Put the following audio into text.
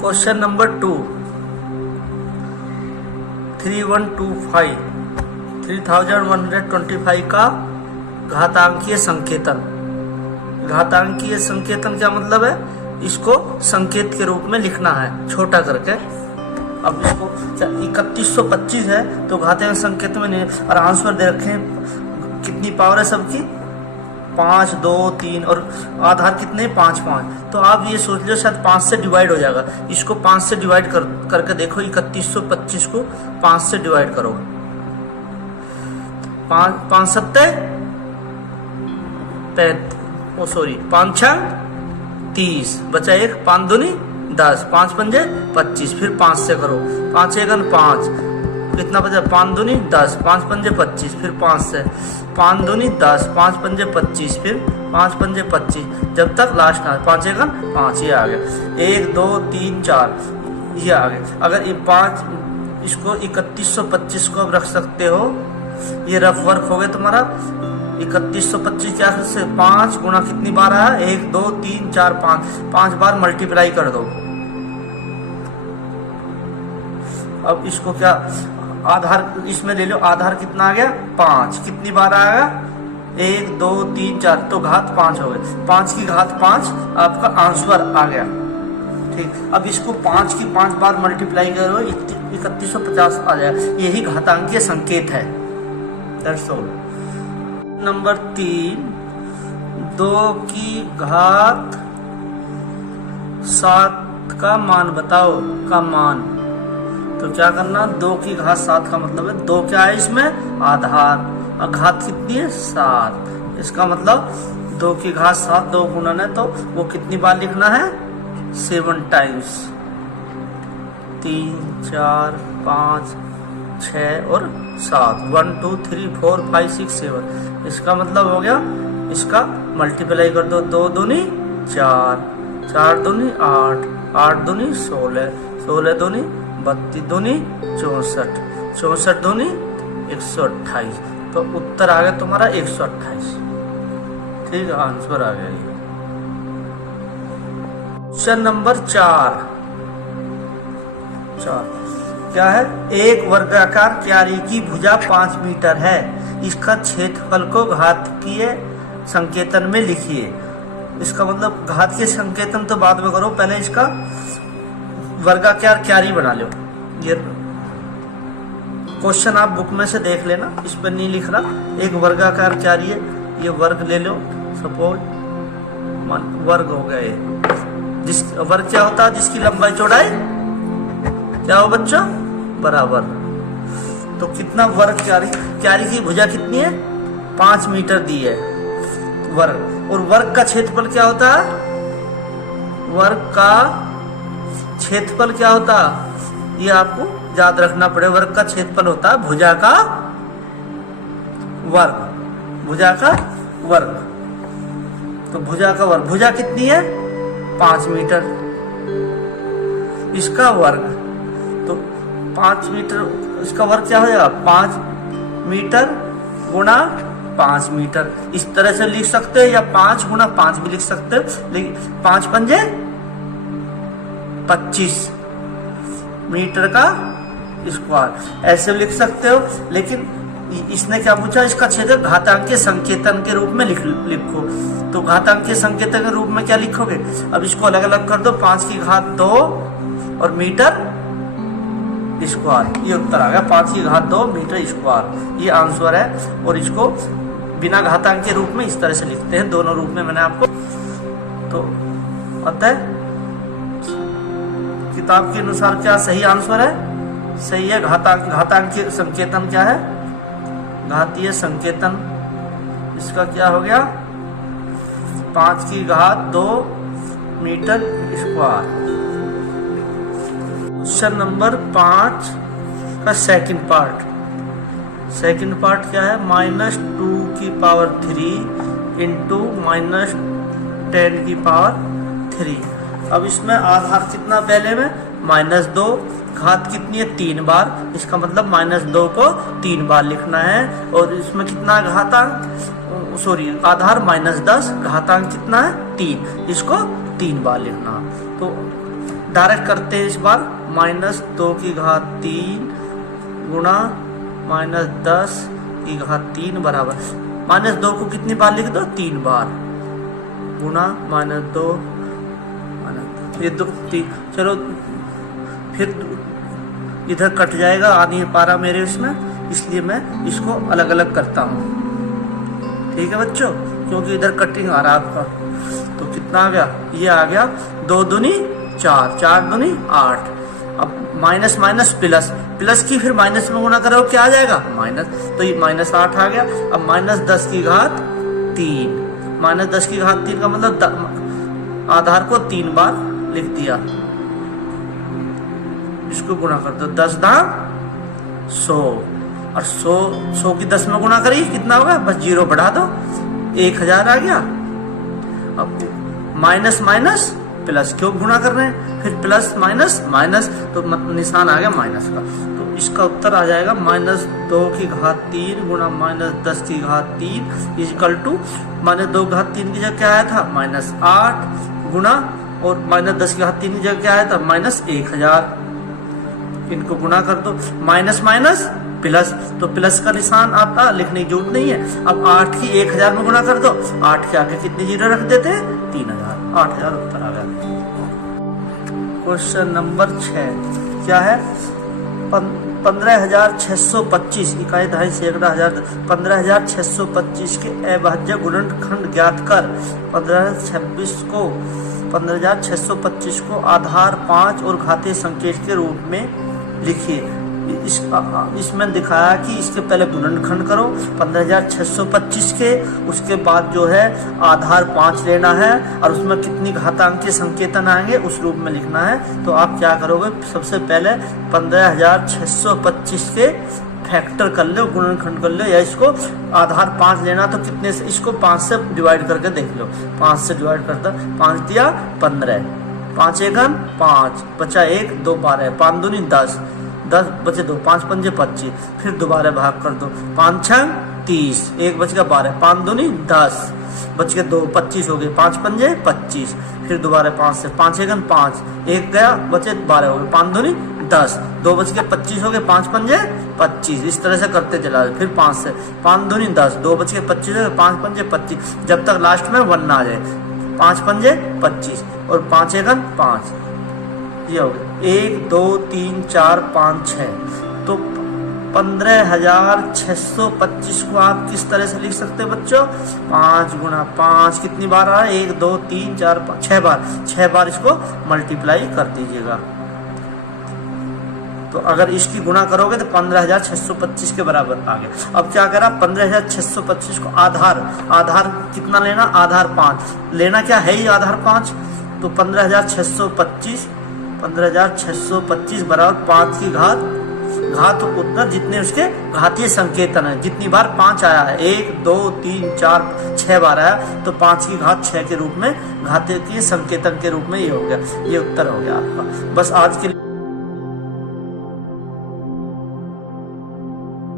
Question number 2, 3125 का घातांकीय संकेतन। घातांकीय संकेतन क्या मतलब है? इसको संकेत के रूप में लिखना है छोटा करके। अब इसको 3125 है तो घातांकीय संकेत में नहीं, और आंसर दे रखे हैं कितनी पावर है सबकी, 5 2 3 और आधार कितने 5 5। तो आप ये सोच लो शायद 5 से डिवाइड हो जाएगा। इसको 5 से डिवाइड करके देखो, 3125 को 5 से डिवाइड करो। 5 7 5 6 30, बचा 1, 5 दूनी 10, 5 पंजे 25, फिर 5 से करो, 5 1 5, कितना बचा 5 दूनी 10, 5 पंजे 25, फिर 5 से 5 दूनी 10, 5 पंजे 25, फिर 5 पंजे 25, जब तक लास्ट ना 5 1 5, ये आ गया। 1 2 3 4 ये आ गया। अगर ये 5 इसको 3125 को अब रख सकते हो, ये रफ वर्क हो गया तुम्हारा। 3125 क्या से 5 गुना कितनी बार आया, 1 2 3 4 5 बार मल्टीप्लाई कर दो। अब इसको क्या आधार इसमें ले लो, आधार कितना आ गया 5, कितनी बार आएगा 1 2 3 4, तो घात 5 हो गए। 5 की घात 5 आपका आंसर आ गया। ठीक, अब इसको 5 की 5 बार मल्टीप्लाई करो, 3150 आ जाएगा। यही घातांकीय संकेत है। That's all. नंबर 3, 2 की घात 7 का मान बताओ, का मान। तो क्या करना, 2 की घात 7 का मतलब है 2 क्या है इसमें, आधार, और घात कितनी है 7। इसका मतलब 2 की घात 7 2 गुणन है, तो वो कितनी बार लिखना है 7 टाइम्स। 3 4 5 6 और 7, 1 2 3 4 5 6 7। इसका मतलब हो गया, इसका मल्टीप्लाई कर दो, 2 दूनी 4, 4 दूनी 8, 8 दूनी 16, 16 दूनी 32 दूनी 64, 64 दूनी 128। तो उत्तर आ गया तुम्हारा 128। ठीक है, आंसर आ गया। क्वेश्चन नंबर 4 क्या है, एक वर्गाकार क्यारी की भुजा 5 मीटर है, इसका क्षेत्रफल को घातीय संकेतन में लिखिए। इसका मतलब घातीय संकेतन तो बाद में करो, पहले इसका वर्गाकार क्यारी बना लो। ये क्वेश्चन आप बुक में से देख लेना, इस पर नहीं लिख रहा। एक वर्गाकार क्यारी है, ये वर्ग ले लो, सपोज वर्ग हो गया। ये जिस वर्ग क्या होता है, जिसकी लंबाई चौड़ाई क्या हो बच्चों बराबर। तो कितना वर्ग क्यारी की भुजा कितनी है 5 मीटर दी है वर्ग। और वर्ग का क्षेत्रफल क्या होता है, वर्ग का क्षेत्रफल क्या होता है, ये आपको याद रखना पड़ेगा। वर्ग का क्षेत्रफल होता है भुजा का वर्ग, भुजा का वर्ग। तो भुजा का वर्ग, भुजा कितनी है 5 मीटर, इसका वर्ग, तो 5 मीटर इसका वर्ग क्या हो जाएगा 5 मीटर गुणा 5 मीटर। इस तरह से लिख सकते हैं, या 5 गुणा 5 भी लिख सकते हैं, लेकिन 5 पंजे 25 मीटर का स्क्वायर ऐसे लिख सकते हो। लेकिन इसने क्या पूछा, इसका क्षेत्र घातांकीय संकेतन के रूप में लिखो। तो घातांकीय संकेतन के रूप में क्या लिखोगे, अब इसको अलग अलग कर दो, 5 की घात 2 और मीटर स्क्वायर, ये उत्तर आ गया 5 की घात 2 मीटर स्क्वायर, ये आंसर है। और इसको बिना घातांक के रूप में इस तरह से लिखते हैं, दोनों रूप में मैंने आपको। तो अतः किताब के अनुसार क्या सही आंसर है, सही है। घातांकीय संकेतन क्या है, घातीय संकेतन, इसका क्या हो गया 5 की घात 2 मीटर स्क्वायर। क्वेश्चन नंबर 5 का सेकंड पार्ट क्या है, -2 की पावर 3 इंटू -10 की पावर 3। अब इसमें आधार कितना, पहले में -2, घात कितनी है 3 बार, इसका मतलब -2 को 3 बार लिखना है। और इसमें कितना घातांक, आधार -10, घातांक कितना है 3, इसको 3 बार लिखना। तो डायरेक्ट करते हैं इस बार, -2 की घात 3 गुणा -10 की घात 3 बराबर -2 को कितनी बार लिख दो, 3 बार, गुणा -2 ये 2 3। चलो फिर इधर कट जाएगा, आ नहीं पा रहा मेरे इसमें, इसलिए मैं इसको अलग अलग करता हूँ। ठीक है बच्चों, क्योंकि इधर कटिंग आ रहा है आपका। तो कितना आ गया, ये आ गया 2 दूनी 4, 4 दूनी 8। अब माइनस माइनस प्लस, प्लस की फिर माइनस में गुना करो क्या आ जाएगा, माइनस, तो ये -8 आ गया। अब -10 की घात 3, -10 की घात 3 का मतलब आधार को 3 बार लिख दिया, इसको गुणा कर दो, 10 दाम 100, और 100 की 10 में गुणा करिए कितना होगा, बस 0 बढ़ा दो, 1000 आ गया। अब माइनस माइनस प्लस, क्यों गुणा कर रहे हैं, फिर प्लस माइनस माइनस, तो निशान आ गया माइनस का। तो इसका उत्तर आ जाएगा -2 की घात 3 गुणा -10 की घात 3 इक्वल टू -2 की घात 3 की जगह क्या आया था, -8 गुणा, और -10 की घात 3 की जगह क्या आया था, -1000। इनको गुणा कर दो, माइनस माइनस प्लस, तो प्लस का निशान आता, लिखने की जरूरत नहीं है। अब 8 की 1000 में गुणा कर दो, 8 के आगे कितनी जीरो रख देते हैं, 3000, 8000 उत्तर आ गया। क्वेश्चन नंबर 6 क्या है, 15,625 इकाई दहाई सैकड़ा हजार, 15,625 के अभाज्य गुणनखंड ज्ञात कर। 15,625 को आधार 5 और घातीय संकेत के रूप में लिखिए। इसमें दिखाया कि इसके पहले गुणनखंड करो 15,625 के, उसके बाद जो है आधार 5 लेना है और उसमें कितनी घातांकीय संकेतन आएंगे उस रूप में लिखना है। तो आप क्या करोगे, सबसे पहले 15,625 के फैक्टर कर लो, गुणनखंड कर लो, या इसको आधार 5 लेना तो कितने से, इसको 5 से डिवाइड करके देख लो, 5 से डिवाइड करता, 5 दिया 15, 5 एकम 5, बचा 1, 2 12, 5 दूनी 10, 10 बचे 2, 5 पंजे 25, फिर दोबारा भाग कर दो, 5 6 30, 1 बच गया 12, 5 दूनी 10, बच गए 2, 25 हो गए, 5 पंजे 25, फिर दोबारा 5 से, 5 एकम 5, 1 गया बचे 12 हो गए, 5 दूनी 10, 2 बच गए 25 हो गए, 5 पंजे 25, इस तरह से करते चला, फिर 5 से, 5 दूनी 10, 2 बच गए 25 हो गए, 5 पंजे 25, जब तक लास्ट में 1 ना आ जाए, 5 पंजे 25 और 5 एकम 5, ये हो गया 1 2 3 4 5 6। तो 15,625 को आप किस तरह से लिख सकते हैं बच्चों, 5 गुणा 5 कितनी बार आ रहा है, 1 2 3 4 5 6 बार, 6 बार इसको मल्टीप्लाई कर दीजिएगा। तो अगर इसकी गुणा करोगे तो 15,625 के बराबर आ गया। अब क्या करा, 15,625 को आधार कितना लेना, आधार 5 लेना, क्या है ही आधार 5, तो 15,625 बराबर 5 की घात उतना जितने उसके घातीय संकेतन है, जितनी बार 5 आया है, 1 2 3 4 6 बार आया, तो 5 की घात 6 के रूप में घातीय संकेतन के रूप में ये हो गया, ये उत्तर हो गया आपका। बस आज के लिए